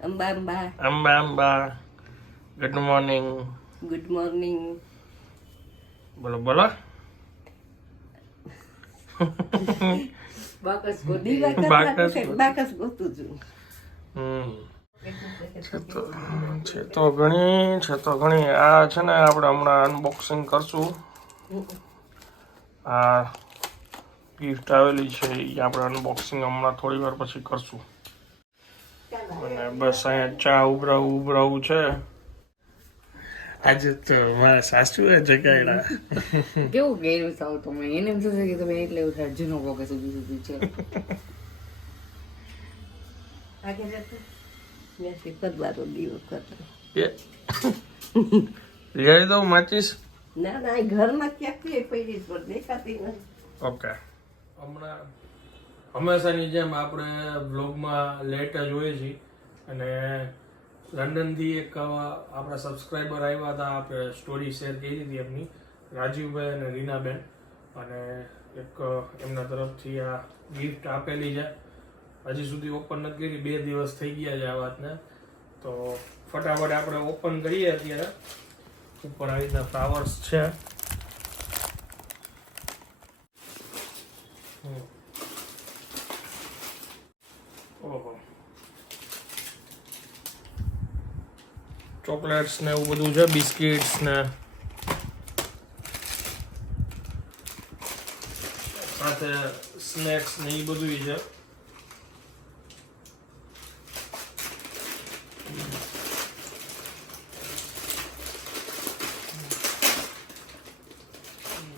Amba Amba Amba Amba good morning good morning બોલો બોલો બાકસ ગોદી બાકસ બાકસ ગોતું છું હમ છે તો ઘણી છે તો ઘણી આ છે ને આપણે હમણાં અનબોક્સિંગ કરશું. આ ગિફ્ટ આવેલી છે એ આપણે અનબોક્સિંગ હમણાં થોડી વાર પછી કરશું. અને બસ અહીંયા ચા ઉભરાવું ઉભરાવું છે. આજે તો મારા સાસુએ જગાડ્યા. કેવું ગેરું થાવ તમે? એને એમ થશે કે તમે એટલે ઉઠા જૂનો પોકે સુધી સુધી છે. એ. લઈ દઉં માચીસ? ના ના એ ઘરમાં ક્યાંક પડી દેખાતી નથી. ઓકે હમણાં હંમેશાની જેમ આપણે બ્લોગમાં લેટ જ હોઈએ છીએ અને લંડનથી એક આપણા સબસ્ક્રાઈબર આવ્યા હતા આપણે સ્ટોરી શેર કરી હતી એમની, રાજીવભાઈ અને રીનાબેન. અને એક એમના તરફથી આ ગિફ્ટ આપેલી છે. હજી સુધી ઓપન નથી કરી, બે દિવસ થઈ ગયા છે આ વાતને. તો ફટાફટ આપણે ઓપન કરીએ અત્યારે. ઉપર આવી રીતના ફ્લાવર્સ છે. ઓહો. ચોકલેટ્સ ને એવું બધું છે, બિસ્કિટ્સ ને. સાથે સ્નેક્સ ને એ બધું છે.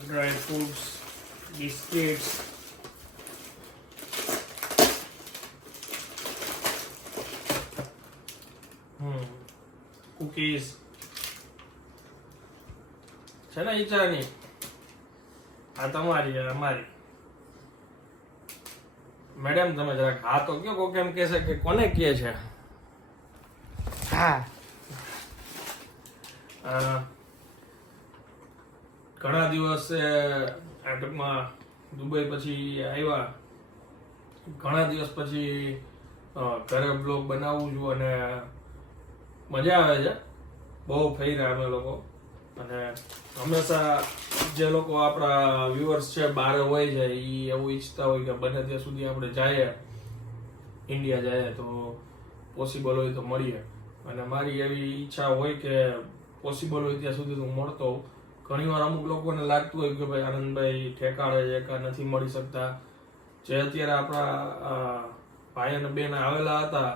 ડ્રાય ફ્રૂટ્સ, બિસ્કિટ્સ હમ કુકીઝ છે ને ઈચ્છાની આ તમારી અમારી મેડમ તમે જરાક હા તો કયો કોક એમ કહેશે કે કોને કહે છે? હા. ઘણા દિવસે આ ટૂંકમાં દુબઈ પછી આવ્યા. ઘણા દિવસ પછી ઘરે બ્લોગ બનાવું છું અને મજા આવે છે. બહુ ફર્યા અમે લોકો. અને હંમેશા જે લોકો આપણા વ્યુઅર્સ છે બહાર હોય છે એ એવું ઈચ્છતા હોય કે બને ત્યાં સુધી આપણે જઈએ ઇન્ડિયા જઈએ તો પોસિબલ હોય તો મળીએ. અને મારી એવી ઈચ્છા હોય કે પોસિબલ હોય ત્યાં સુધી હું મળતો હોઉં. ઘણીવાર અમુક લોકોને લાગતું હોય કે ભાઈ આનંદભાઈ ઠેકાળે છે કે નથી મળી શકતા. જે અત્યારે આપણા ભાઈ અને બેન આવેલા હતા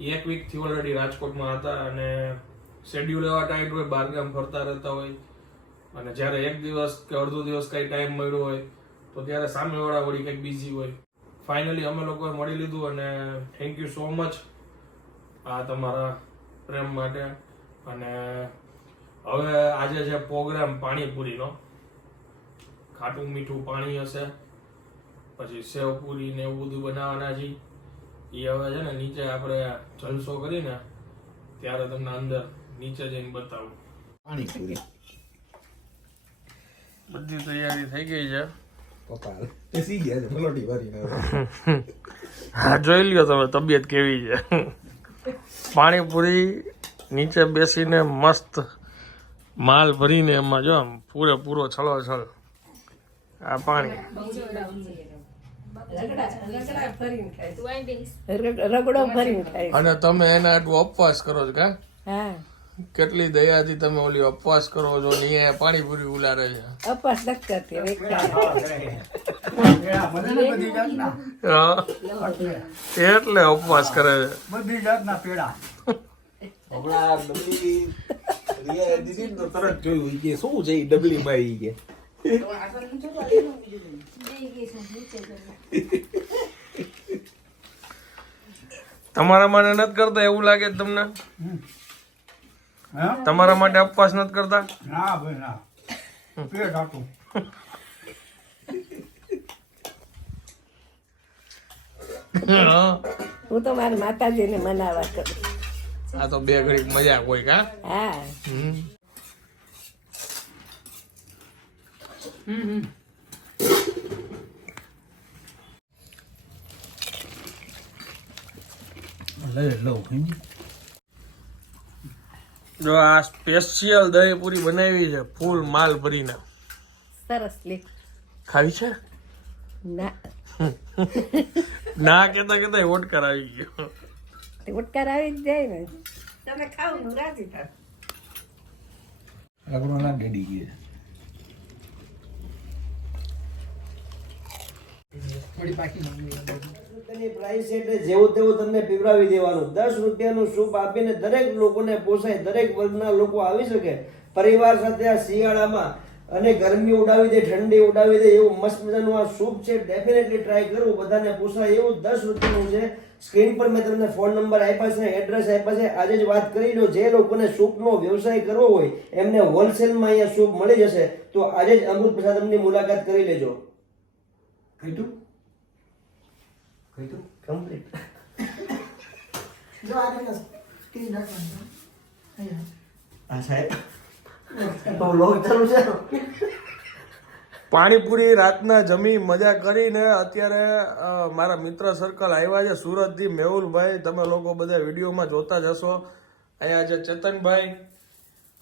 એક વીકથી ઓલરેડી રાજકોટમાં હતા અને શેડ્યુલ એવા ટાઈટ હોય બહારગામ ફરતા રહેતા હોય. અને જ્યારે એક દિવસ કે અડધો દિવસ કઈ ટાઈમ મળ્યો હોય, તો ત્યારે સામેવાળા વળી કંઈક બિઝી હોય. ફાઇનલી અમે લોકોએ મળી લીધું અને થેન્ક યુ સો મચ આ તમારા પ્રેમ માટે. અને હવે આજે છે પ્રોગ્રામ પાણીપુરીનો, ખાટું મીઠું પાણી હશે, પછી સેવપુરી ને એવું બધું બનાવવાના છે. એ હવે છે ને નીચે આપણે જલસો કરીને, ત્યારે તમને અંદર નીચે જઈને બતાવું. પાણીપુરી. બધી તૈયારી થઈ ગઈ છે. કપાલ બેસી ગયા છે પલોટી ભરીને. હા જોઈ લ્યો તમે તબિયત કેવી છે. પાણીપુરી નીચે બેસીને મસ્ત માલ ભરીને એમાં જો આમ પૂરેપૂરો છલોછલ આ પાણી. રગડા ફરીને ખાય રગ- રગડો ફરીને ખાય અને તમે એના આટલું ઉપવાસ કરો છો કા? હા. કેટલી દયાથી તમે ઓલી અપવાસ કરો છો ને અહીંયા પાણીપુરી ઉલારે છે. અપવાસ કરતી હા. એટલે અપવાસ કરે છે. બધી જાતના પેડા. હમણાં ડબલી રિયા દીધી તો તરત જોયું કે શું છે ડબલી માં ઈ કે. તમારા મને નથી કરતા એવું લાગે તમને? તમારા માટે અપવાસ નથી કરતા? ના ભાઈ ના. પેટ આટું હું. તો મારા માતાજીને મનાવા કરું. આ તો બે ઘડીક મજા કોઈ કા? હા. હમ. લઈ લઉં જો આ સ્પેશિયલ દહીં પૂરી બનાવી છે ફૂલ માલ ભરીને. સરસ લે. ખાવી છે? ના. ના કેતા કેતા વોટ કરાવી ગયો. તે કરાવી આવી જાય ને. તમે ખાવ રાજી થા આપણો ના ગેડી ગયે. રૂપિયાની પ્રાઇસ એટલે જેવું તેવું તમને પીવડાવી દેવાનું. દસ રૂપિયાનું સૂપ આપીને દરેક લોકોને પોસાય, દરેક વર્ગના લોકો આવી શકે. પરિવાર સાથે આ શિયાળામાં અને ગરમી ઉડાવી દે, ઠંડી ઉડાવી દે એવું મસ્ત મજાનું આ સૂપ છે ડેફિનેટલી ટ્રાય કરવું બધાને પોસાય એવું. દસ રૂપિયાનું છે સ્ક્રીન પર મેં તમને ફોન નંબર આપ્યા છે એડ્રેસ આપ્યા છે. આજે જ વાત કરી લો, જે લોકોને સૂપનો વ્યવસાય કરવો હોય, એમને હોલસેલમાં અહીંયા સૂપ મળી જશે. તો આજે જ અમૃત પ્રસાદમની મુલાકાત કરી લેજો. કીધું? કીધું કમ્પ્લીટ હા? સાહેબ. બહુ લોક ચાલુ છે. પાણીપુરી રાતના જમી મજા કરીને અત્યારે મારા મિત્ર સર્કલ આવ્યા છે સુરતથી મેહુલભાઈ. તમે લોકો બધા વિડીયોમાં જોતા જશો અહીંયા છે ચેતનભાઈ.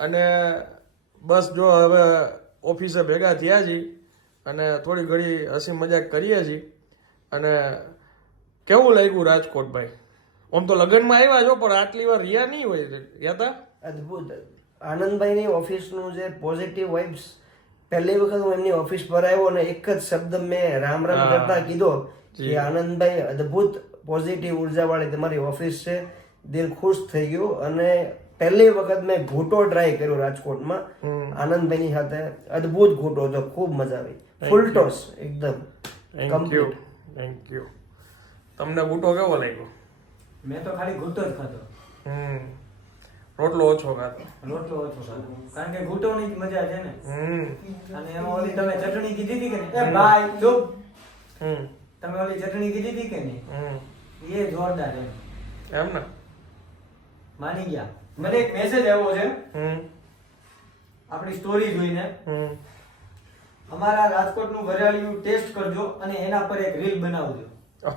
અને બસ જો હવે ઓફિસે ભેગા થયા છીએ અને થોડી ઘડી હસી મજાક કરીએ છીએ. અને કેવું લાગ્યું રાજકોટ ભાઈ? આમ તો લગ્નમાં આવ્યા છો પણ આટલી વાર રહ્યા નહીં હોય રહ્યા અદ્ભુત. આનંદભાઈની ઓફિસનું જે પોઝિટિવ વાઇબ્સ પહેલી વખત હું એમની ઓફિસ પર આવ્યો અને એક જ શબ્દ મેં રામ રામ કરતા કીધો કે આનંદભાઈ અદ્ભુત પોઝિટિવ ઉર્જાવાળી તમારી ઓફિસ છે. દિલ ખુશ થઈ ગયું અને પહેલી વખત મેં ઘૂંટો ટ્રાય કર્યો રાજકોટમાં. આનંદભાઈની સાથે અદ્ભુત ઘૂંટો હતો ખૂબ મજા આવી. ફૂલ ટોસ એકદમ કમ્પ્લીટ થેન્ક યુ તમને બુટો કેવો લાગ્યો? મેં તો ખાલી ઘૂંટો જ ખાધો. હમ. રોટલો ઓછો ખાતો રોટલો ઓછો ખાતો કારણ કે ઘૂંટોની જ મજા છે ને. હમ. અને એમાં ઓલી તમે ચટણી કીધી હતી કે? એ ભાઈ ચૂપ. હમ. તમે ઓલી ચટણી કીધી હતી કે નહીં? હમ. એ જોરદાર એમ. એમ ને? માની ગયા. મને એક મેસેજ આવ્યો છે. હમ. આપણી સ્ટોરી જોઈને. હમ. અમારા રાજકોટનું વરિયાળિયું ટેસ્ટ કરજો અને એના પર એક રીલ બનાવજો.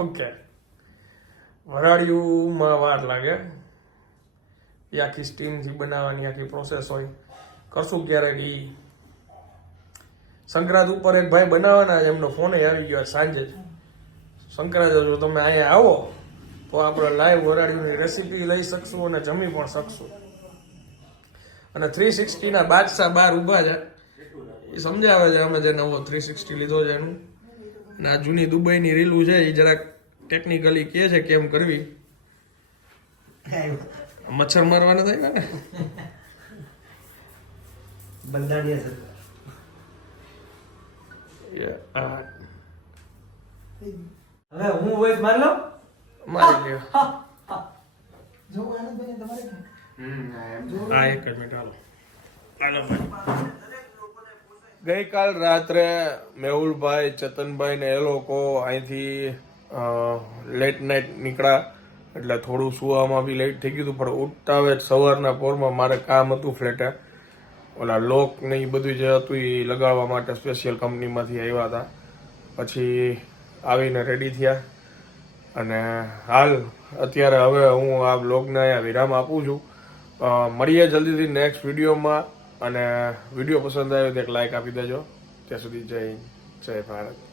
ઓકે વરાળિયુંમાં વાર લાગે. એ આખી સ્ટીમથી બનાવવાની આખી પ્રોસેસ હોય. કરશું ક્યારેક એ સંક્રાંત ઉપર એક ભાઈ બનાવવાના એમનો ફોન આવી ગયો સાંજે જ. સંક્રાંત જો તમે અહીંયા આવો, તો આપણે લાઈવ વરાળિયુંની રેસીપી લઈ શકશું અને જમી પણ શકશું. અને થ્રી સિક્સટીના બાદશાહ બાર ઊભા છે. એ સમજાવે છે, અમે જે નવો થ્રી સિક્સટી લીધો છે એનું. અને આ જૂની દુબઈની રીલું છે, એ જરાક ટેકનિકલી કે છે કેમ કરવી. મચ્છર મારવાના થાય ને? બંધાણીય સરકાર હવે હું વોઇસ મારી લઉં? મારી લ્યો. હા એક જ મિનિટ હાલો. હાલો ગઈકાલ રાત્રે મેહુલભાઈ ચતનભાઈ ને એ લોકો અહીંથી લેટ નાઇટ નીકળ્યા. એટલે થોડું સુવામાં બી લેટ થઈ ગયું હતું, પણ ઉઠતા હવે સવારના પોરમાં મારે કામ હતું ફ્લેટે ઓલા લોક ને એ બધું જે હતું એ લગાડવા માટે સ્પેશિયલ કંપનીમાંથી આવ્યા હતા. પછી આવીને રેડી થયા. અને હાલ અત્યારે હવે હું આ બ્લોગને અહીંયા વિરામ આપું છું. મળીએ જલ્દીથી નેક્સ્ટ વિડીયોમાં. અને વીડિયો પસંદ આવ્યો તો એક લાઇક આપી દેજો. ત્યાં સુધી જય જય ભારત.